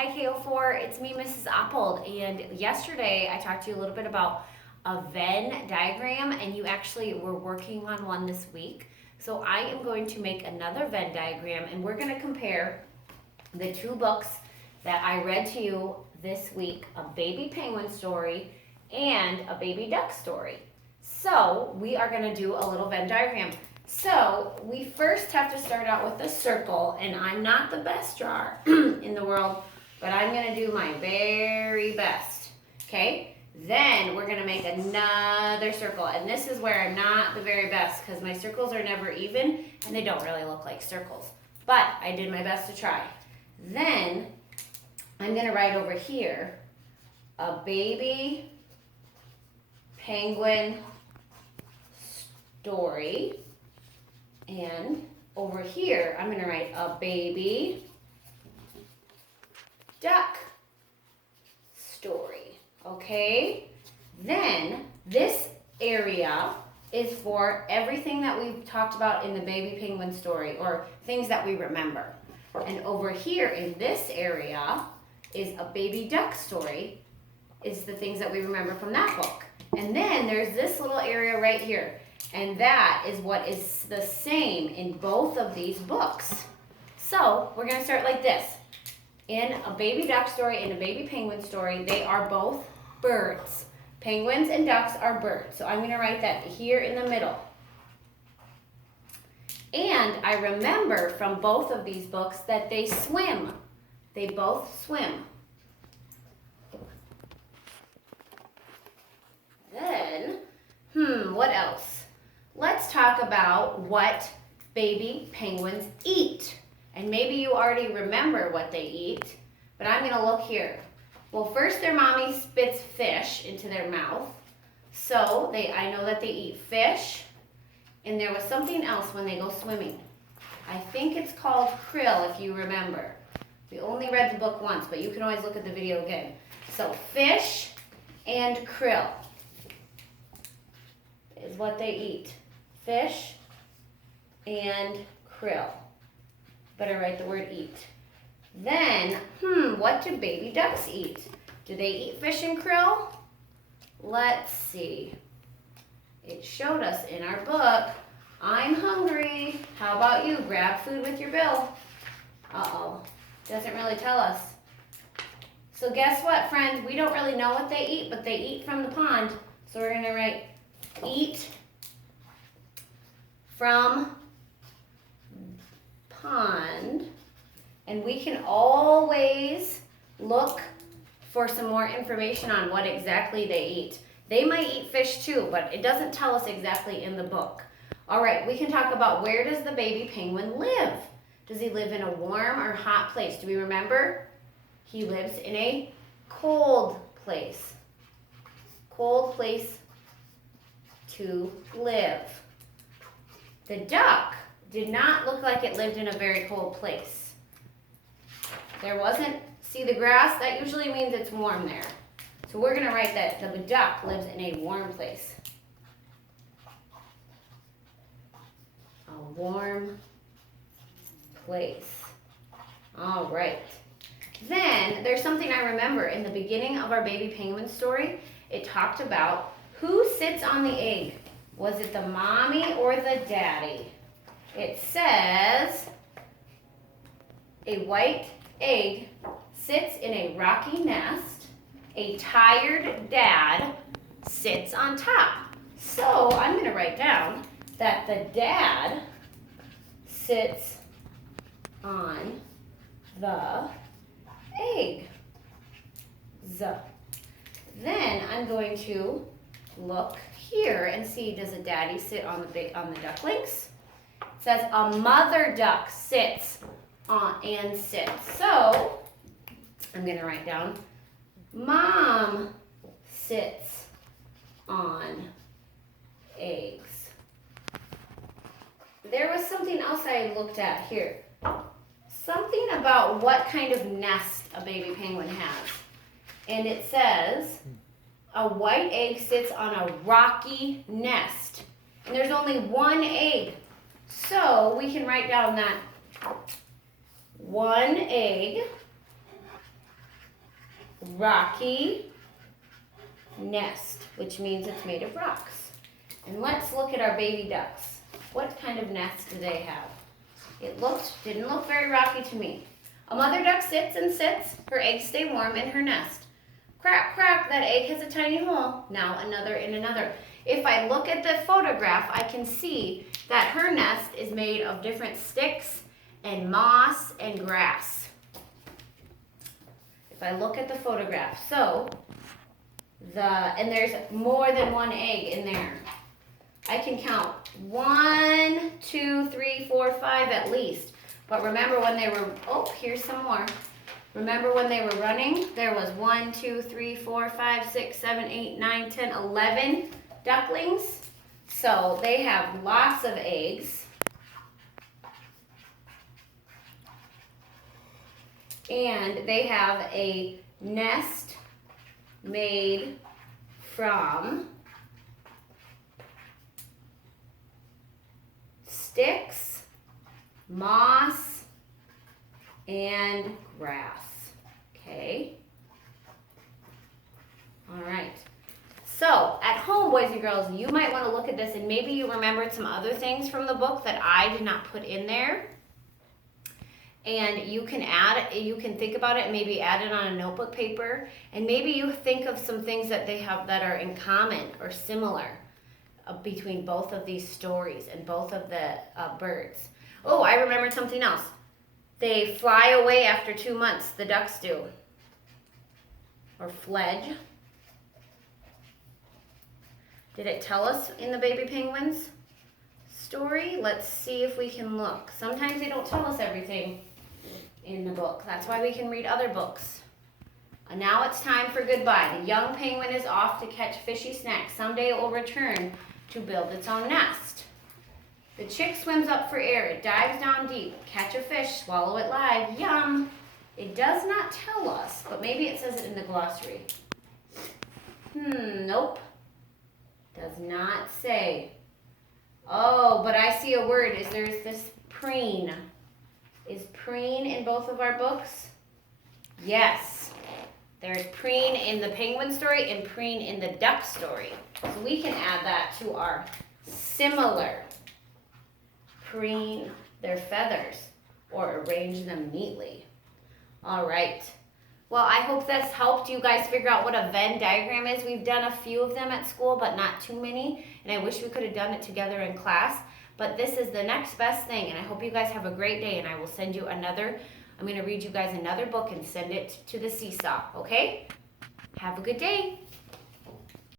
Hi K04, it's me, Mrs. Oppold, and yesterday I talked to you a little bit about a Venn diagram, and you actually were working on one this week. So I am going to make another Venn diagram, and we're going to compare the two books that I read to you this week, a baby penguin story and a baby duck story. So we are going to do a little Venn diagram. So we first have to start out with a circle, and I'm not the best drawer in the world, but I'm going to do my very best, okay? Then we're going to make another circle, and this is where I'm not the very best because my circles are never even, and they don't really look like circles, but I did my best to try. Then I'm going to write over here a baby penguin story, and over here I'm going to write a baby duck story, okay? Then this area is for everything that we've talked about in the baby penguin story, or things that we remember. And over here in this area is a baby duck story, is the things that we remember from that book. And then there's this little area right here, and that is what is the same in both of these books. So we're going to start like this. In a baby duck story and a baby penguin story, they are both birds. Penguins and ducks are birds. So I'm going to write that here in the middle. And I remember from both of these books that they swim. They both swim. Then, what else? Let's talk about what baby penguins eat. And maybe you already remember what they eat, but I'm going to look here. Well, first their mommy spits fish into their mouth. So I know that they eat fish, and there was something else when they go swimming. I think it's called krill, if you remember. We only read the book once, but you can always look at the video again. So fish and krill is what they eat. Fish and krill. Better write the word eat. Then, what do baby ducks eat? Do they eat fish and krill? Let's see. It showed us in our book. I'm hungry. How about you? Grab food with your bill. Uh-oh. Doesn't really tell us. So guess what, friends? We don't really know what they eat, but they eat from the pond. So we're going to write eat from pond, and we can always look for some more information on what exactly they eat. They might eat fish too, but it doesn't tell us exactly in the book. All right, we can talk about, where does the baby penguin live? Does he live in a warm or hot place? Do we remember? He lives in a cold place. Cold place to live. The duck did not look like it lived in a very cold place. There wasn't, see the grass? That usually means it's warm there. So we're going to write that the duck lives in a warm place. A warm place. All right. Then there's something I remember in the beginning of our baby penguin story. It talked about who sits on the egg. Was it the mommy or the daddy? It says a white egg sits in a rocky nest. A tired dad sits on top. So I'm going to write down that the dad sits on the egg. Then I'm going to look here and see, does a daddy sit on the ducklings? It says a mother duck sits on and sits. So I'm going to write down mom sits on eggs. There was something else I looked at here. Something about what kind of nest a baby penguin has. And it says a white egg sits on a rocky nest. And there's only one egg. So we can write down that one egg rocky nest, which means it's made of rocks. And let's look at our baby ducks. What kind of nest do they have? It didn't look very rocky to me. A mother duck sits and sits. Her eggs stay warm in her nest. Crack, crack, that egg has a tiny hole. Now another and another. If I look at the photograph, I can see that her nest is made of different sticks and moss and grass. If I look at the photograph, and there's more than one egg in there. I can count 1, 2, 3, 4, 5 at least. But remember when they were, here's some more. Remember when they were running? There was 1, 2, 3, 4, 5, 6, 7, 8, 9, 10, 11 ducklings. So they have lots of eggs. And they have a nest made from sticks, moss, and grass. Okay. All right. So at home, boys and girls, you might want to look at this and maybe you remembered some other things from the book that I did not put in there. And you can think about it and maybe add it on a notebook paper. And maybe you think of some things that they have that are in common or similar between both of these stories and both of the birds. Oh, I remembered something else. They fly away after 2 months, the ducks do. Or fledge. Did it tell us in the baby penguins story? Let's see if we can look. Sometimes they don't tell us everything in the book. That's why we can read other books. And now it's time for goodbye. The young penguin is off to catch fishy snacks. Someday it will return to build its own nest. The chick swims up for air. It dives down deep. Catch a fish, swallow it live. Yum! It does not tell us, but maybe it says it in the glossary. Nope. Does not say. Oh, but I see a word. There's this preen. Is preen in both of our books? Yes. There's preen in the penguin story and preen in the duck story. So we can add that to our similar. Preen their feathers or arrange them neatly. All right. Well, I hope that's helped you guys figure out what a Venn diagram is. We've done a few of them at school, but not too many. And I wish we could have done it together in class. But this is the next best thing. And I hope you guys have a great day. And I will send you I'm going to read you guys another book and send it to the seesaw. Okay? Have a good day.